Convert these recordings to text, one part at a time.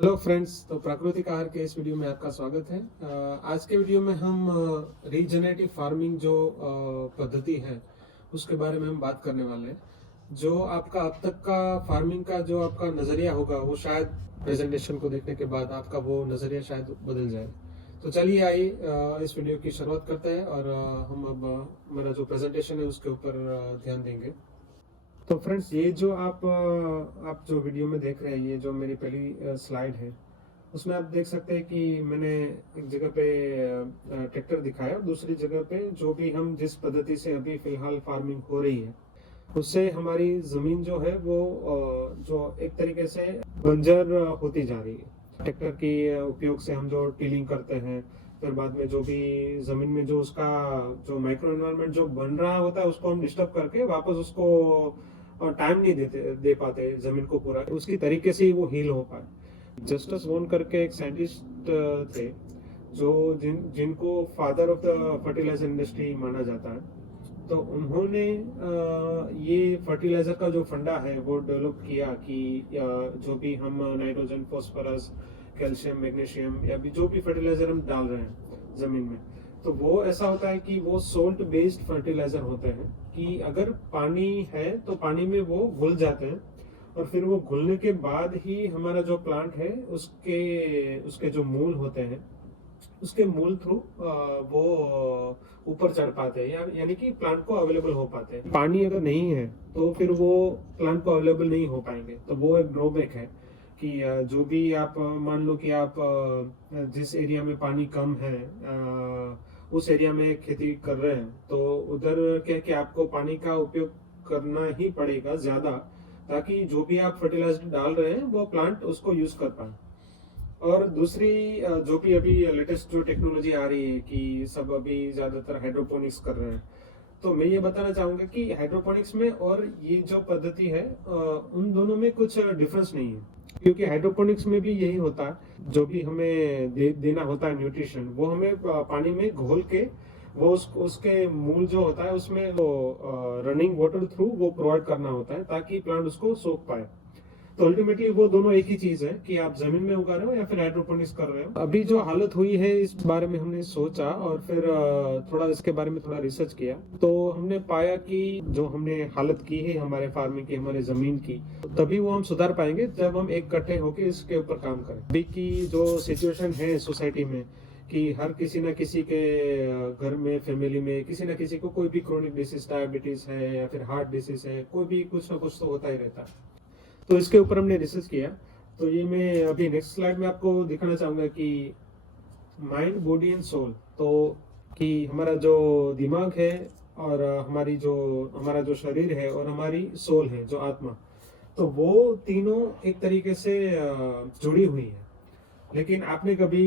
Hello friends, तो प्राकृतिक आहार के इस वीडियो में आपका स्वागत है। आज के वीडियो में हम रीजनरेटिव फार्मिंग जो पद्धति है उसके बारे में हम बात करने वाले हैं। जो आपका अब तक का फार्मिंग का जो आपका नज़रिया होगा वो शायद प्रेजेंटेशन को देखने के बाद आपका वो नज़रिया शायद बदल जाए। तो चलिए आइए इस वीडियो की शुरुआत करते हैं और हम अब मेरा जो प्रेजेंटेशन है उसके ऊपर ध्यान देंगे। तो फ्रेंड्स, ये जो आप जो वीडियो में देख रहे हैं, ये जो मेरी पहली स्लाइड है उसमें आप देख सकते हैं कि मैंने एक जगह पे ट्रैक्टर दिखाया और दूसरी जगह पे जो भी हम जिस पद्धति से अभी फिलहाल फार्मिंग हो रही है उससे हमारी जमीन जो है वो जो एक तरीके से बंजर होती जा रही है। ट्रैक्टर के उपयोग से हम जो टिलिंग करते हैं, फिर बाद में जो भी जमीन में जो उसका जो माइक्रो एनवायरनमेंट जो बन रहा होता है उसको हम डिस्टर्ब करके वापस उसको टाइम नहीं दे पाते जमीन को पूरा उसकी तरीके से ही वो हील हो पाए। जस्टिस वोन करके एक साइंटिस्ट थे जो जिनको father of the fertiliser industry माना जाता है। तो उन्होंने ये फर्टिलाइजर का जो फंडा है वो डेवलप किया कि जो भी हम नाइट्रोजन, फास्फोरस, कैल्शियम, मैग्नीशियम या भी जो भी फर्टिलाइजर हम डाल रहे हैं जमीन में, तो वो ऐसा होता है कि वो सोल्ट बेस्ड फर्टिलाइजर होते हैं कि अगर पानी है तो पानी में वो घुल जाते हैं और फिर वो घुलने के बाद ही हमारा जो प्लांट है उसके उसके जो मूल होते हैं उसके मूल थ्रू वो ऊपर चढ़ पाते हैं या यानी कि प्लांट को अवेलेबल हो पाते हैं। पानी अगर नहीं है तो फिर वो प्लांट को अवेलेबल नहीं हो पाएंगे। तो वो एक ड्रॉबैक है कि जो भी आप मान लो कि आप जिस एरिया में पानी कम है उस एरिया में खेती कर रहे हैं तो उधर क्या कि आपको पानी का उपयोग करना ही पड़ेगा ज्यादा, ताकि जो भी आप फर्टिलाइजर डाल रहे हैं वो प्लांट उसको यूज कर पाए। और दूसरी जो भी अभी लेटेस्ट जो टेक्नोलॉजी आ रही है कि सब अभी ज्यादातर हाइड्रोपोनिक्स कर रहे हैं, तो मैं ये बताना चाहूंगा कि हाइड्रोपोनिक्स में और ये जो पद्धति है उन दोनों में कुछ डिफरेंस नहीं है। क्योंकि हाइड्रोपोनिक्स में भी यही होता है, जो भी हमें देना होता है न्यूट्रिशन वो हमें पानी में घोल के वो उसके मूल जो होता है उसमें वो रनिंग वाटर थ्रू वो प्रोवाइड करना होता है ताकि प्लांट उसको सोख पाए। तो अल्टीमेटली वो दोनों एक ही चीज है कि आप जमीन में उगा रहे हो या फिर हाइड्रोपोनिक्स कर रहे हो। अभी जो हालत हुई है इस बारे में हमने सोचा और फिर थोड़ा इसके बारे में थोड़ा रिसर्च किया, तो हमने पाया कि जो हमने हालत की है हमारे फार्मिंग की, हमारे जमीन की, तभी वो हम सुधार पाएंगे जब हम एक इकट्ठे होकर इसके ऊपर काम करें। अभी की जो सिचुएशन है सोसाइटी में कि हर किसी न किसी के घर में, फैमिली में किसी न किसी को कोई भी क्रोनिक डिसीज, डायबिटीज है या फिर हार्ट डिसीज है, कोई भी कुछ ना कुछ तो होता ही रहता है। तो इसके ऊपर हमने रिसर्च किया। तो ये मैं अभी नेक्स्ट स्लाइड में आपको दिखाना चाहूंगा कि माइंड, बॉडी एंड सोल, तो कि हमारा जो दिमाग है और हमारा जो शरीर है और हमारी सोल है जो आत्मा, तो वो तीनों एक तरीके से जुड़ी हुई है। लेकिन आपने कभी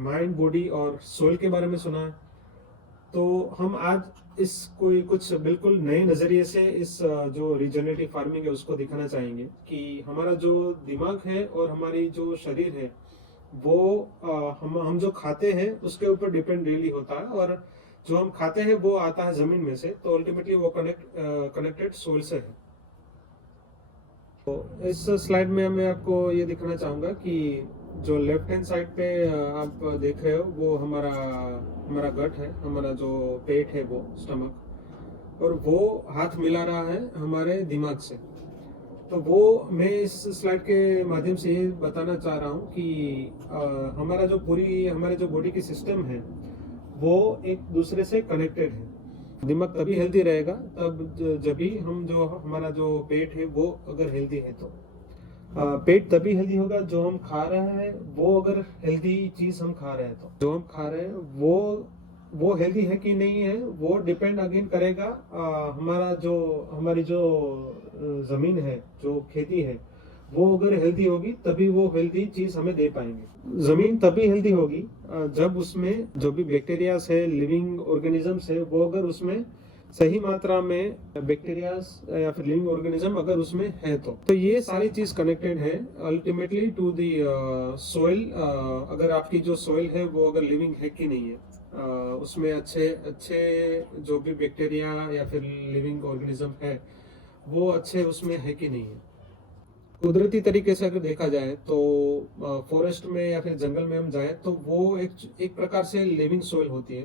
माइंड, बॉडी और सोल के बारे में सुना है? तो हम आज इस कोई कुछ बिल्कुल नए नजरिए से इस जो रीजनरेटिव फार्मिंग है उसको दिखाना चाहेंगे कि हमारा जो दिमाग है और हमारी जो शरीर है वो हम जो खाते हैं उसके ऊपर डिपेंड रियली होता है, और जो हम खाते हैं वो आता है जमीन में से, तो अल्टीमेटली वो कनेक्टेड सोल से है। तो इस स्लाइड में मैं आपको ये दिखाना चाहूंगा कि जो लेफ्ट हैंड साइड पे आप देख रहे हो वो हमारा हमारा गट है, हमारा जो पेट है वो स्टमक, और वो हाथ मिला रहा है हमारे दिमाग से। तो वो मैं इस स्लाइड के माध्यम से ये बताना चाह रहा हूँ कि हमारे जो बॉडी की सिस्टम है वो एक दूसरे से कनेक्टेड है। दिमाग तभी हेल्दी रहेगा तब जब भी हम जो हमारा जो पेट है वो अगर हेल्दी है, तो पेट तभी हेल्दी होगा जो हम खा रहे हैं वो अगर हेल्दी चीज हम खा रहे हैं। तो जो हम खा रहे हैं वो हेल्दी है कि नहीं है वो डिपेंड अगेन करेगा हमारी जो जमीन है, जो खेती है, वो अगर हेल्दी होगी तभी वो हेल्दी चीज हमें दे पाएंगे। जमीन तभी हेल्दी होगी जब उसमें जो भी बैक्टीरियाज है, लिविंग ऑर्गेनिजम्स है, वो अगर उसमें सही मात्रा में बैक्टीरियाज या फिर लिविंग ऑर्गेनिज्म अगर उसमें है। तो ये सारी चीज कनेक्टेड है अल्टीमेटली टू दी सोइल। अगर आपकी जो सोइल है वो अगर लिविंग है कि नहीं है, उसमें अच्छे अच्छे जो भी बैक्टीरिया या फिर लिविंग ऑर्गेनिज्म है वो अच्छे उसमें है कि नहीं है। कुदरती तरीके से अगर देखा जाए तो फॉरेस्ट में या फिर जंगल में हम जाएं तो वो एक प्रकार से लिविंग सोइल होती है,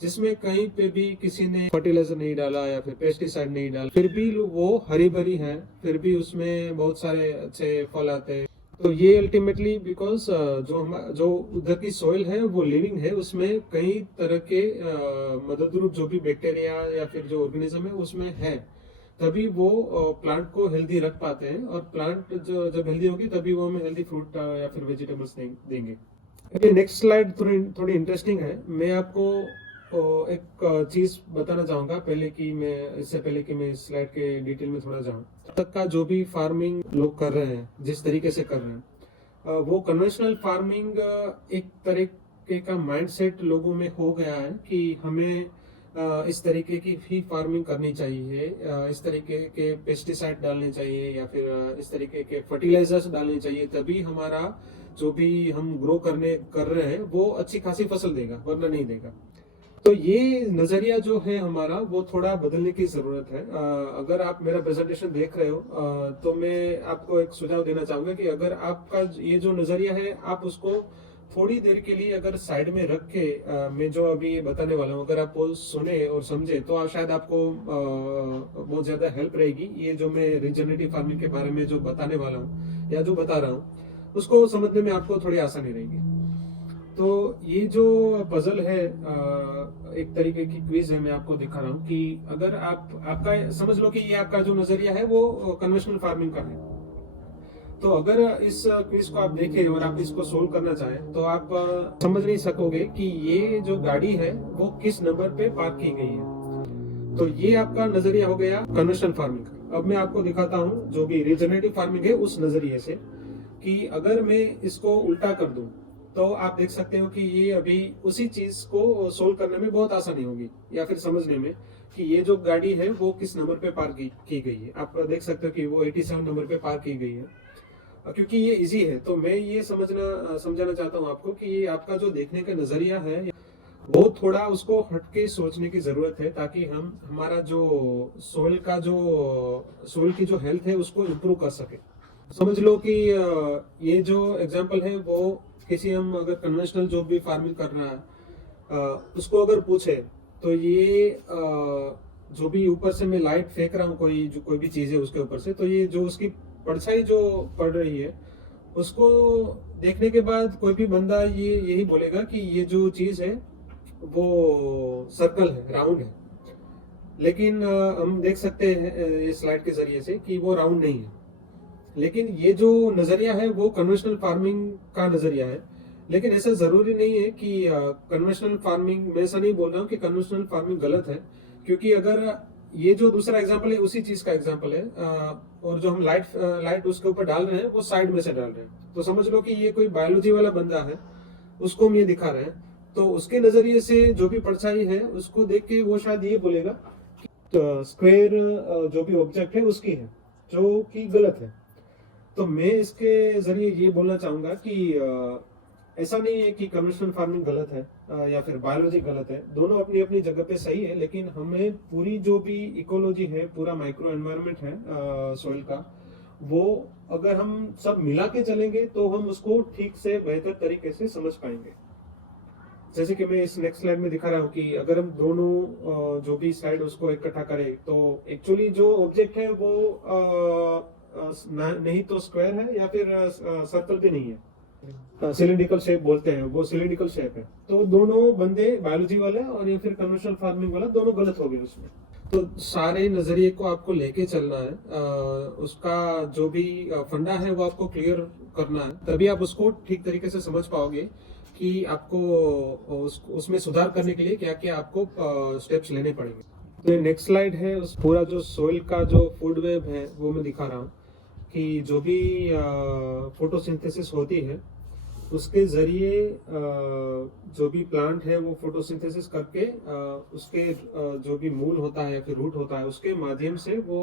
जिसमें कहीं पे भी किसी ने फर्टिलाइजर नहीं डाला या फिर पेस्टिसाइड नहीं डाला, फिर भी वो हरी भरी है, फिर भी उसमें बहुत सारे अच्छे फल आते हैं। तो ये अल्टीमेटली बिकॉज जो उधर की सॉइल है वो लिविंग है, उसमें कई तरह के मददरूप जो भी बैक्टीरिया या फिर जो ऑर्गेनिज्म है उसमें है, तभी वो प्लांट को हेल्दी रख पाते हैं, और प्लांट जो जब हेल्दी होगी तभी वो हमें हेल्दी फ्रूट या फिर वेजिटेबल्स देंगे। ये नेक्स्ट स्लाइड थोड़ी इंटरेस्टिंग है। मैं आपको एक चीज बताना चाहूंगा इससे पहले कि मैं इस स्लाइड के डिटेल में थोड़ा जाऊं। अब तक का जो भी फार्मिंग लोग कर रहे हैं, जिस तरीके से कर रहे हैं, वो कन्वेंशनल फार्मिंग एक तरीके का माइंडसेट लोगों में हो गया है कि हमें इस तरीके की ही फार्मिंग करनी चाहिए, इस तरीके के पेस्टिसाइड डालने चाहिए या फिर इस तरीके के फर्टिलाइजर्स डालने चाहिए, तभी हमारा जो भी हम ग्रो कर रहे हैं वो अच्छी खासी फसल देगा, वरना नहीं देगा। तो ये नजरिया जो है हमारा वो थोड़ा बदलने की जरूरत है। अगर आप मेरा प्रेजेंटेशन देख रहे हो तो मैं आपको एक सुझाव देना चाहूंगा कि अगर आपका ये जो नजरिया है आप उसको थोड़ी देर के लिए अगर साइड में रख के मैं जो अभी ये बताने वाला हूँ अगर आप वो सुने और समझे तो शायद आपको बहुत ज्यादा हेल्प रहेगी। ये जो मैं रीजनरेटिव फार्मिंग के बारे में जो बताने वाला हूँ या जो बता रहा हूँ उसको समझने में आपको थोड़ी आसानी रहेगी। तो ये जो पजल है एक तरीके की क्विज है, मैं आपको दिखा रहा हूँ कि अगर आपका समझ लो कि ये आपका जो नजरिया है वो कन्वेंशनल फार्मिंग का है। तो अगर इस क्विज को आप देखें और आप इसको सोल्व करना चाहें तो आप समझ नहीं सकोगे कि ये जो गाड़ी है वो किस नंबर पे पार्क की गई है। तो ये आपका नजरिया हो गया कन्वेंशनल फार्मिंग का। अब मैं आपको दिखाता हूँ जो भी रीजनरेटिव फार्मिंग है उस नजरिए से, कि अगर मैं इसको उल्टा कर दूं तो आप देख सकते हो कि ये अभी उसी चीज को सोल्व करने में बहुत आसानी होगी या फिर समझने में कि ये जो गाड़ी है वो किस नंबर पे पार्क की गई है। आप देख सकते हो कि वो 87 नंबर पे पार्क की गई है। क्योंकि ये इजी है तो मैं ये समझाना चाहता हूँ आपको कि ये आपका जो देखने का नजरिया है वो थोड़ा उसको हटके सोचने की जरूरत है, ताकि हम हमारा जो सोइल की जो हेल्थ है उसको इम्प्रूव कर सके। समझ लो कि ये जो एग्जांपल है वो किसी हम अगर कन्वेंशनल जो भी फार्मिंग कर रहा है उसको अगर पूछे तो ये जो भी ऊपर से मैं लाइट फेंक रहा हूँ कोई भी चीज है उसके ऊपर से, तो ये जो उसकी परछाई जो पड़ रही है उसको देखने के बाद कोई भी बंदा ये यही बोलेगा कि ये जो चीज है वो सर्कल है, राउंड है। लेकिन हम देख सकते हैं इस स्लाइड के जरिए से कि वो राउंड नहीं है। लेकिन ये जो नजरिया है वो कन्वेंशनल फार्मिंग का नजरिया है। लेकिन ऐसा जरूरी नहीं है कि कन्वेंशनल फार्मिंग, मैं ऐसा नहीं बोल रहा हूँ कि कन्वेंशनल फार्मिंग गलत है, क्योंकि अगर ये जो दूसरा एग्जांपल है उसी चीज का एग्जांपल है और जो हम लाइट उसके ऊपर डाल रहे हैं वो साइड में से डाल रहे हैं, तो समझ लो कि ये कोई बायोलॉजी वाला बंदा है, उसको हम ये दिखा रहे हैं। तो उसके नजरिए से जो भी परछाई है उसको देख के वो शायद ये बोलेगा कि स्क्वायर जो भी ऑब्जेक्ट है उसकी है, जो कि गलत है। तो मैं इसके जरिए ये बोलना चाहूंगा कि ऐसा नहीं है कि कन्वेंशनल फार्मिंग गलत है या फिर बायोलॉजी गलत है, दोनों अपनी अपनी जगह पे सही है। लेकिन हमें पूरी जो भी इकोलॉजी है, पूरा माइक्रो एनवायरनमेंट है सॉइल का, वो अगर हम सब मिला के चलेंगे तो हम उसको ठीक से बेहतर तरीके से समझ पाएंगे। जैसे कि मैं इस नेक्स्ट स्लाइड में दिखा रहा हूँ कि अगर हम दोनों जो भी साइड उसको इकट्ठा करें तो एक्चुअली जो ऑब्जेक्ट है वो नहीं तो स्क्वायर है या फिर सर्कल भी नहीं है, सिलिंड्रिकल शेप बोलते हैं, वो सिलिंड्रिकल शेप है। तो दोनों बंदे बायोलॉजी वाले और या फिर कन्वेंशनल फार्मिंग वाला दोनों गलत हो गए उसमें। तो सारे नजरिए को आपको लेके चलना है, उसका जो भी फंडा है वो आपको क्लियर करना है, तभी आप उसको ठीक तरीके से समझ पाओगे कि आपको उसमें सुधार करने के लिए क्या क्या आपको स्टेप्स लेने पड़ेंगे। तो नेक्स्ट स्लाइड है, उस पूरा जो सोइल का जो फूड वेब है वो मैं दिखा रहा हूँ कि जो भी फोटोसिंथेसिस होती है उसके जरिए जो भी प्लांट है वो फोटोसिंथेसिस करके उसके जो भी मूल होता है या फिर रूट होता है उसके माध्यम से वो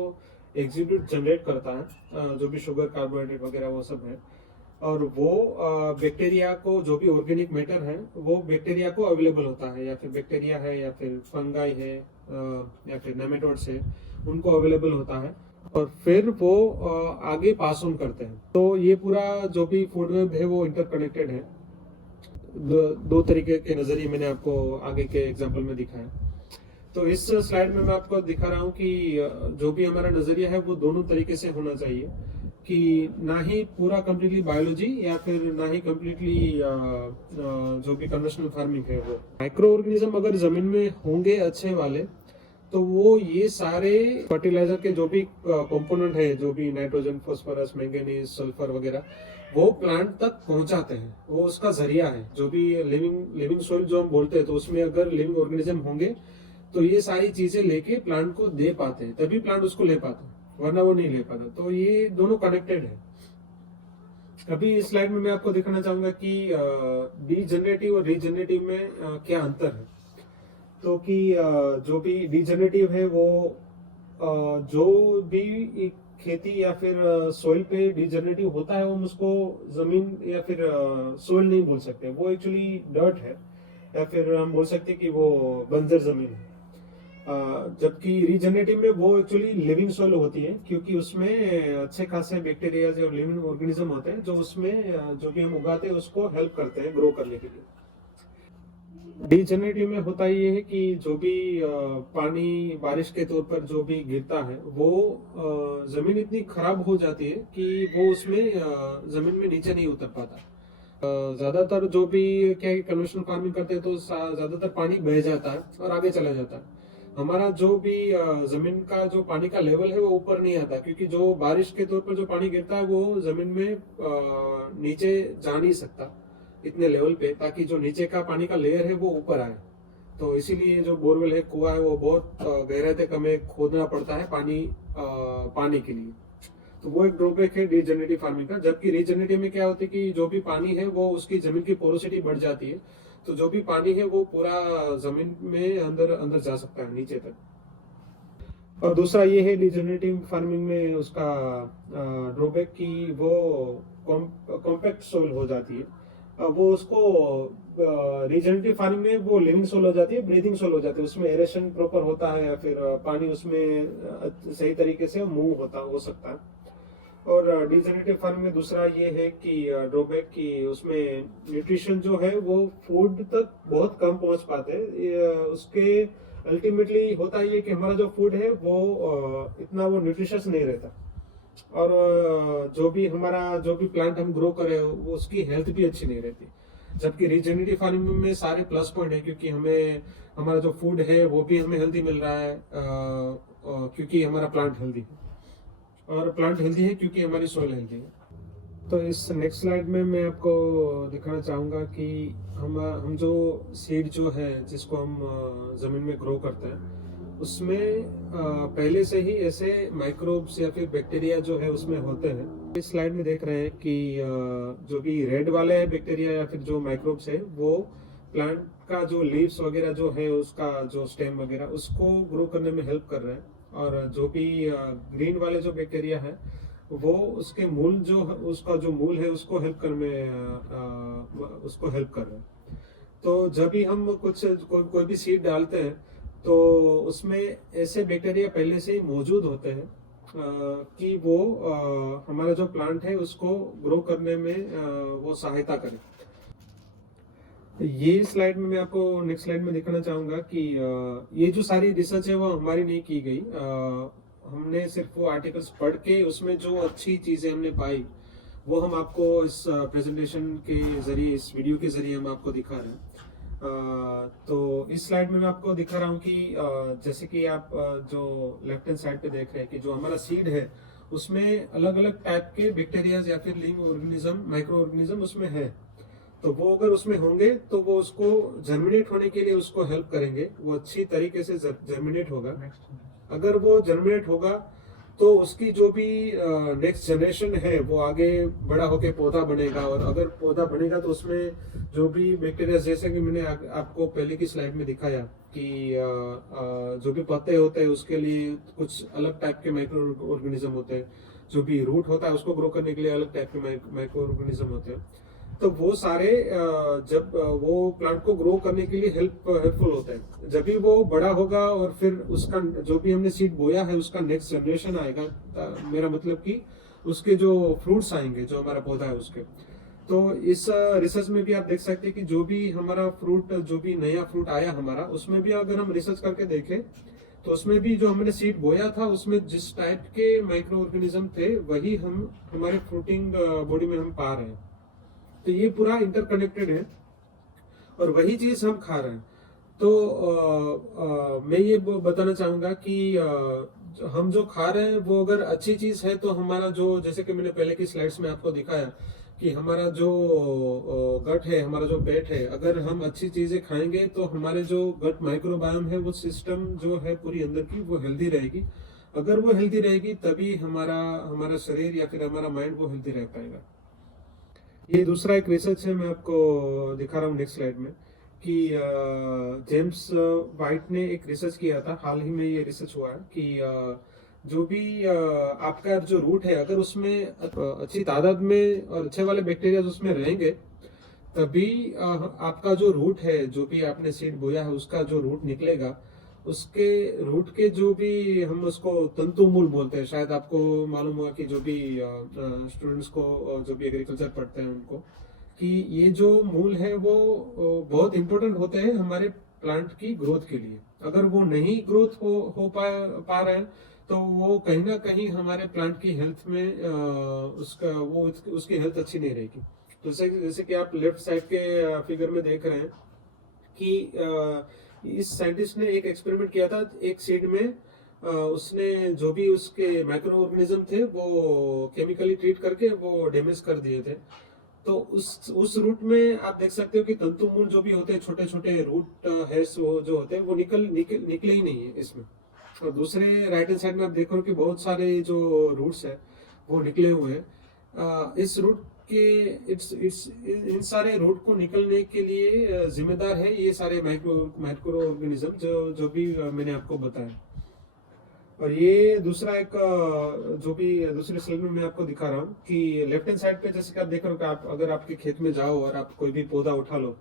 एग्जीक्यूट जनरेट करता है, जो भी शुगर कार्बोहाइड्रेट वगैरह वो सब है। और वो बैक्टीरिया को, जो भी ऑर्गेनिक मैटर है वो बैक्टीरिया को अवेलेबल होता है, या फिर बैक्टीरिया है या फिर फंगाई है या फिर नेमेटोड्स है, उनको अवेलेबल होता है। और फिर वो आगे पास ऑन करते हैं। तो ये पूरा जो भी फूड वेब है वो इंटरकनेक्टेड है। दो तरीके के नजरिए मैंने आपको आगे के एग्जांपल में दिखाया। तो इस स्लाइड में मैं आपको दिखा रहा हूँ कि जो भी हमारा नजरिया है वो दोनों तरीके से होना चाहिए, कि ना ही पूरा कम्प्लीटली बायोलॉजी या फिर ना ही कम्प्लीटली जो भी कन्वेंशनल फार्मिंग है वो। माइक्रो ऑर्गेनिज्म अगर जमीन में होंगे अच्छे वाले, तो वो ये सारे फर्टिलाइजर के जो भी कंपोनेंट है, जो भी नाइट्रोजन, फास्फोरस, मैंगनीज, सल्फर वगैरह, वो प्लांट तक पहुंचाते हैं। वो उसका जरिया है। जो भी लिविंग सोइल जो हम बोलते हैं, तो उसमें अगर लिविंग ऑर्गेनिज्म होंगे तो ये सारी चीजें लेके प्लांट को दे पाते हैं, तभी प्लांट उसको ले पाता है, वरना वो नहीं ले पाता। तो ये दोनों कनेक्टेड है। अभी इस स्लाइड में मैं आपको दिखाना चाहूंगा कि डीजनरेटिव और रीजनरेटिव में क्या अंतर है। तो कि जो भी डीजनरेटिव है वो जो भी खेती या फिर सोइल पे डीजनरेटिव होता है, हम उसको जमीन या फिर सोइल नहीं बोल सकते, वो एक्चुअली डर्ट है, या फिर हम बोल सकते हैं कि वो बंजर जमीन है। जबकि रीजनरेटिव में वो एक्चुअली लिविंग सोइल होती है, क्योंकि उसमें अच्छे खासे बैक्टीरिया और लिविंग ऑर्गेनिज्म होते हैं जो उसमें जो भी हम उगाते हैं उसको हेल्प करते हैं ग्रो करने के लिए। डीजनरेटिव में होता ये है कि जो भी पानी बारिश के तौर पर जो भी गिरता है, वो जमीन इतनी खराब हो जाती है कि वो उसमें जमीन में नीचे नहीं उतर पाता। ज्यादातर जो भी क्या कन्वेंशनल फार्मिंग करते हैं तो ज्यादातर पानी बह जाता है और आगे चला जाता है। हमारा जो भी जमीन का जो पानी का लेवल है वो ऊपर नहीं आता, क्योंकि जो बारिश के तौर पर जो पानी गिरता है वो जमीन में नीचे जा नहीं सकता इतने लेवल पे, ताकि जो नीचे का पानी का लेयर है वो ऊपर आए। तो इसीलिए जो बोरवेल है, कुआं है, वो बहुत गहराई तक हमें खोदना पड़ता है पानी के लिए। तो वो एक ड्रॉबैक है रीजनरेटिव फार्मिंग का। जबकि रीजनरेटिव में क्या होता है कि जो भी पानी है वो उसकी जमीन की पोरोसिटी बढ़ जाती है, तो जो भी पानी है वो पूरा जमीन में अंदर अंदर जा सकता है नीचे तक। और दूसरा ये है रीजनरेटिव फार्मिंग में उसका ड्रॉबैक कि वो कॉम्पैक्ट सोइल हो जाती है। वो उसको रीजनरेटिव फार्मिंग में वो लिविंग सोल हो जाती है, ब्रीदिंग सोल हो जाती है, उसमें एरेशन प्रॉपर होता है, या फिर पानी उसमें सही तरीके से मूव हो सकता है। और डीजनरेटिव फार्मिंग में दूसरा ये है कि ड्रॉबैक कि उसमें न्यूट्रिशन जो है वो फूड तक बहुत कम पहुंच पाते हैं। उसके अल्टीमेटली होता ये कि हमारा जो फूड है वो इतना वो न्यूट्रिशियस नहीं रहता, और जो भी प्लांट हम ग्रो करें वो उसकी हेल्थ भी अच्छी नहीं रहती। जबकि रीजनरेटिव फार्मिंग में सारे प्लस पॉइंट है, क्योंकि हमें हमारा जो फूड है वो भी हमें हेल्दी मिल रहा है, क्योंकि हमारा प्लांट हेल्दी है, और प्लांट हेल्दी है क्योंकि हमारी सॉइल हेल्दी है। तो इस नेक्स्ट स्लाइड में मैं आपको दिखाना चाहूँगा कि हम जो सीड जो है जिसको हम ज़मीन में ग्रो करते हैं, उसमें पहले से ही ऐसे माइक्रोब्स या फिर बैक्टीरिया जो है उसमें होते हैं। इस स्लाइड में देख रहे हैं कि जो भी रेड वाले बैक्टीरिया या फिर जो माइक्रोब्स है वो प्लांट का जो लीव्स वगैरह जो है उसका जो स्टेम वगैरह उसको ग्रो करने में हेल्प कर रहे हैं, और जो भी ग्रीन वाले जो बैक्टीरिया है वो उसके मूल जो उसका जो मूल है उसको हेल्प करने उसको हेल्प कर रहे हैं। तो जब भी हम कोई भी सीड डालते हैं तो उसमें ऐसे बैक्टीरिया पहले से ही मौजूद होते हैं कि वो हमारा जो प्लांट है उसको ग्रो करने में वो सहायता करें। ये स्लाइड में मैं आपको नेक्स्ट स्लाइड में दिखाना चाहूंगा कि ये जो सारी रिसर्च है वो हमारी नहीं की गई। हमने सिर्फ वो आर्टिकल्स पढ़ के उसमें जो अच्छी चीजें हमने पाई वो हम आपको इस प्रेजेंटेशन के जरिए, इस वीडियो के जरिए हम आपको दिखा रहे हैं। तो इस स्लाइड में मैं आपको दिखा रहा हूँ कि जैसे कि आप जो लेफ्ट हैंड साइड पे देख रहे हैं कि जो हमारा सीड है उसमें अलग अलग टाइप के बैक्टीरिया या फिर लिविंग ऑर्गेनिज्म, माइक्रो ऑर्गेनिज्म उसमें है। तो वो अगर उसमें होंगे तो वो उसको जर्मिनेट होने के लिए उसको हेल्प करेंगे, वो अच्छी तरीके से जर्मिनेट होगा। अगर वो जर्मिनेट होगा तो उसकी जो भी नेक्स्ट जनरेशन है वो आगे बड़ा होके पौधा बनेगा, और अगर पौधा बनेगा तो उसमें जो भी बैक्टीरिया, जैसे कि मैंने आपको पहले की स्लाइड में दिखाया कि जो भी पत्ते होते हैं उसके लिए कुछ अलग टाइप के माइक्रो ऑर्गेनिज्म होते हैं, जो भी रूट होता है उसको ग्रो करने के लिए अलग टाइप के माइक्रो ऑर्गेनिज्म होते हैं। तो वो सारे जब वो प्लांट को ग्रो करने के लिए हेल्पफुल होता है। जब भी वो बड़ा होगा और फिर उसका जो भी हमने सीड बोया है उसका नेक्स्ट जनरेशन आएगा, मेरा मतलब कि उसके जो फ्रूट्स आएंगे, जो हमारा पौधा है उसके। तो इस रिसर्च में भी आप देख सकते हैं कि जो भी हमारा फ्रूट, जो भी नया फ्रूट आया हमारा, उसमें भी अगर हम रिसर्च करके देखें तो उसमें भी जो हमने सीड बोया था उसमें जिस टाइप के माइक्रो ऑर्गेनिज्म थे वही हम हमारे फ्रूटिंग बॉडी में हम पा रहे हैं। तो ये पूरा इंटरकनेक्टेड है और वही चीज हम खा रहे हैं। तो मैं ये बताना चाहूंगा कि हम जो खा रहे हैं वो अगर अच्छी चीज है तो हमारा जो, जैसे कि मैंने पहले की स्लाइड्स में आपको दिखाया कि हमारा जो गट है, हमारा जो पेट है, अगर हम अच्छी चीजें खाएंगे तो हमारे जो गट माइक्रोबायोम है, वो सिस्टम जो है पूरी अंदर की वो हेल्दी रहेगी। अगर वो हेल्दी रहेगी तभी हमारा हमारा शरीर या फिर हमारा माइंड वो हेल्दी रह पाएगा। ये दूसरा एक रिसर्च है, मैं आपको दिखा रहा हूँ नेक्स्ट स्लाइड में, कि जेम्स वाइट ने एक रिसर्च किया था, हाल ही में ये रिसर्च हुआ है कि जो भी आपका जो रूट है, अगर उसमें अच्छी तादाद में और अच्छे वाले बैक्टीरिया उसमें रहेंगे तभी आपका जो रूट है, जो भी आपने सीड बोया है उसका जो रूट निकलेगा, उसके रूट के जो भी हम उसको तंतु मूल बोलते हैं, शायद आपको मालूम होगा कि जो भी स्टूडेंट्स को जो भी एग्रीकल्चर पढ़ते हैं उनको, कि ये जो मूल है वो बहुत इंपॉर्टेंट होते हैं हमारे प्लांट की ग्रोथ के लिए। अगर वो नहीं ग्रोथ हो पा रहे हैं तो वो कहीं ना कहीं हमारे प्लांट की हेल्थ में उसका वो उसकी हेल्थ अच्छी नहीं रहेगी। तो जैसे कि आप लेफ्ट साइड के फिगर में देख रहे हैं कि इस साइंटिस्ट ने एक एक्सपेरिमेंट किया था, एक सीड में उसने जो भी उसके माइक्रो ऑर्गेनिज्म थे वो केमिकली ट्रीट करके वो डैमेज कर दिए थे। तो उस रूट में आप देख सकते हो कि तंतु मूल जो भी होते हैं, छोटे छोटे रूट हेयर्स वो जो होते हैं वो निकले ही नहीं है इसमें। और दूसरे राइट हैंड साइड में आप देखो कि बहुत सारे जो रूट्स है वो निकले हुए हैं। इस रूट के इट्स इन सारे रूट को निकलने के लिए जिम्मेदार है ये सारे माइक्रो ऑर्गेनिज्म जो भी मैंने आपको बताया। और ये दूसरा एक जो भी दूसरे स्लाइड में मैं आपको दिखा रहा हूँ कि लेफ्ट हैंड साइड पे जैसे कि आप देख रहे हो कि आप अगर आपके खेत में जाओ और आप कोई भी पौधा उठा लो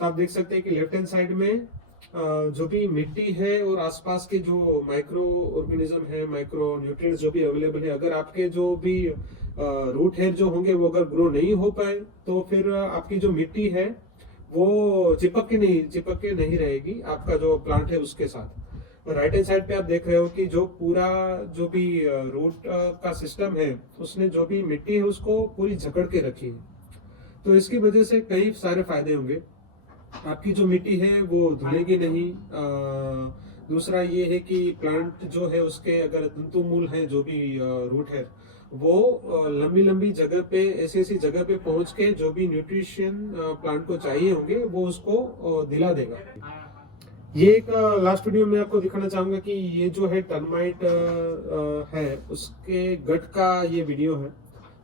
तो आप देख सकते हैं कि लेफ्ट हैंड साइड में जो भी मिट्टी है और आसपास के जो माइक्रो ऑर्गेनिज्म है, माइक्रो न्यूट्रिएंट्स जो भी अवेलेबल है, अगर आपके जो भी रूट हेयर जो होंगे वो अगर ग्रो नहीं हो पाए तो फिर आपकी जो मिट्टी है वो चिपक के नहीं रहेगी आपका जो प्लांट है उसके साथ। राइट हैंड साइड पे आप देख रहे हो कि जो पूरा जो भी रूट का सिस्टम है उसने जो भी मिट्टी है उसको पूरी जकड़ के रखी है। तो इसकी वजह से कई सारे फायदे होंगे। आपकी जो मिट्टी है वो धुलेगी नहीं। दूसरा ये है कि प्लांट जो है उसके अगर तंतु मूल है, जो भी रूट है, वो लंबी लंबी जगह पे, ऐसी ऐसी जगह पे पहुंच के जो भी न्यूट्रिशन प्लांट को चाहिए होंगे वो उसको दिला देगा। ये एक लास्ट वीडियो में आपको दिखाना चाहूंगा कि ये जो है टर्माइट है उसके गट का ये वीडियो है,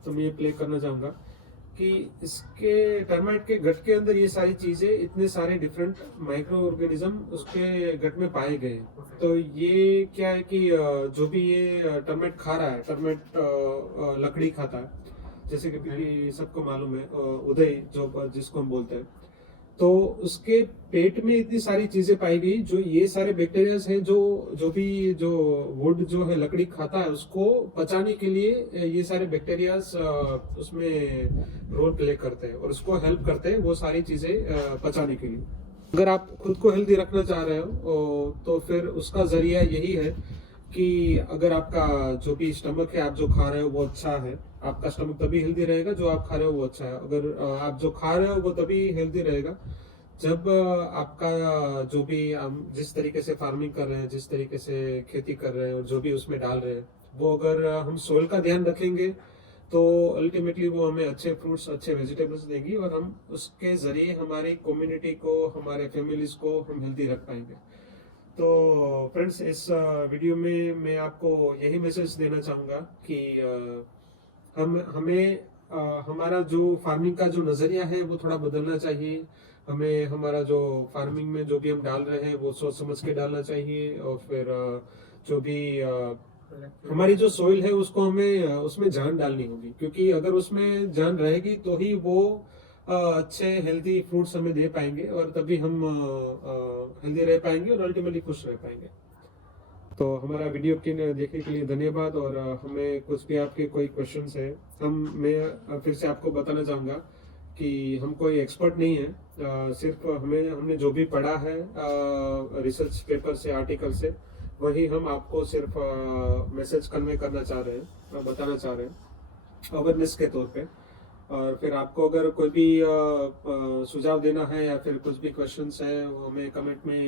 तो मैं ये प्ले करना चाहूंगा कि इसके टर्माइट के गट के अंदर ये सारी चीजें, इतने सारे डिफरेंट माइक्रो ऑर्गेनिज्म उसके गट में पाए गए। तो ये क्या है कि जो भी ये टर्माइट खा रहा है, टर्माइट लकड़ी खाता है, जैसे कि सबको मालूम है उदय जो जिसको हम बोलते हैं, तो उसके पेट में इतनी सारी चीजें पाई गई, जो ये सारे बैक्टीरिया हैं जो भी जो वुड जो है लकड़ी खाता है उसको पचाने के लिए ये सारे बैक्टीरिया उसमें रोल प्ले करते हैं और उसको हेल्प करते हैं वो सारी चीजें पचाने के लिए। अगर आप खुद को हेल्दी रखना चाह रहे हो तो फिर उसका जरिया यही है कि अगर आपका जो भी स्टमक है, आप जो खा रहे हो वो अच्छा है, आपका स्टमक तभी हेल्दी रहेगा जो आप खा रहे हो वो अच्छा है। अगर आप जो खा रहे हो वो तभी हेल्दी रहेगा जब आपका जो भी हम जिस तरीके से फार्मिंग कर रहे हैं, जिस तरीके से खेती कर रहे हैं और जो भी उसमें डाल रहे हैं, वो अगर हम सोइल का ध्यान रखेंगे तो अल्टीमेटली वो हमें अच्छे फ्रूट्स, अच्छे वेजिटेबल्स देगी और हम उसके जरिए हमारी कम्युनिटी को, हमारे फैमिलीज को हम हेल्दी रख पाएंगे। तो फ्रेंड्स, इस वीडियो में मैं आपको यही मैसेज देना चाहूँगा कि हमें हमारा जो फार्मिंग का जो नज़रिया है वो थोड़ा बदलना चाहिए। हमें हमारा जो फार्मिंग में जो भी हम डाल रहे हैं वो सोच समझ के डालना चाहिए और फिर जो भी हमारी जो सोइल है उसको हमें उसमें जान डालनी होगी, क्योंकि अगर उसमें जान रहेगी तो ही वो अच्छे हेल्दी फ्रूट्स हमें दे पाएंगे और तभी हम हेल्दी रह पाएंगे और अल्टीमेटली खुश रह पाएंगे। तो हमारा वीडियो के देखने के लिए धन्यवाद। और हमें कुछ भी आपके कोई क्वेश्चंस है, मैं फिर से आपको बताना चाहूँगा कि हम कोई एक्सपर्ट नहीं है। सिर्फ हमने जो भी पढ़ा है रिसर्च पेपर से, आर्टिकल से, वही हम आपको सिर्फ मैसेज कन्वे करना चाह रहे हैं, बताना चाह रहे हैं अवेयरनेस के तौर पे। और फिर आपको अगर कोई भी सुझाव देना है या फिर कुछ भी क्वेश्चंस है, वो हमें कमेंट में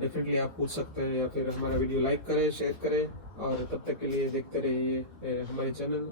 डेफिनेटली आप पूछ सकते हैं, या फिर हमारा वीडियो लाइक करें, शेयर करें। और तब तक के लिए देखते रहिए हमारे चैनल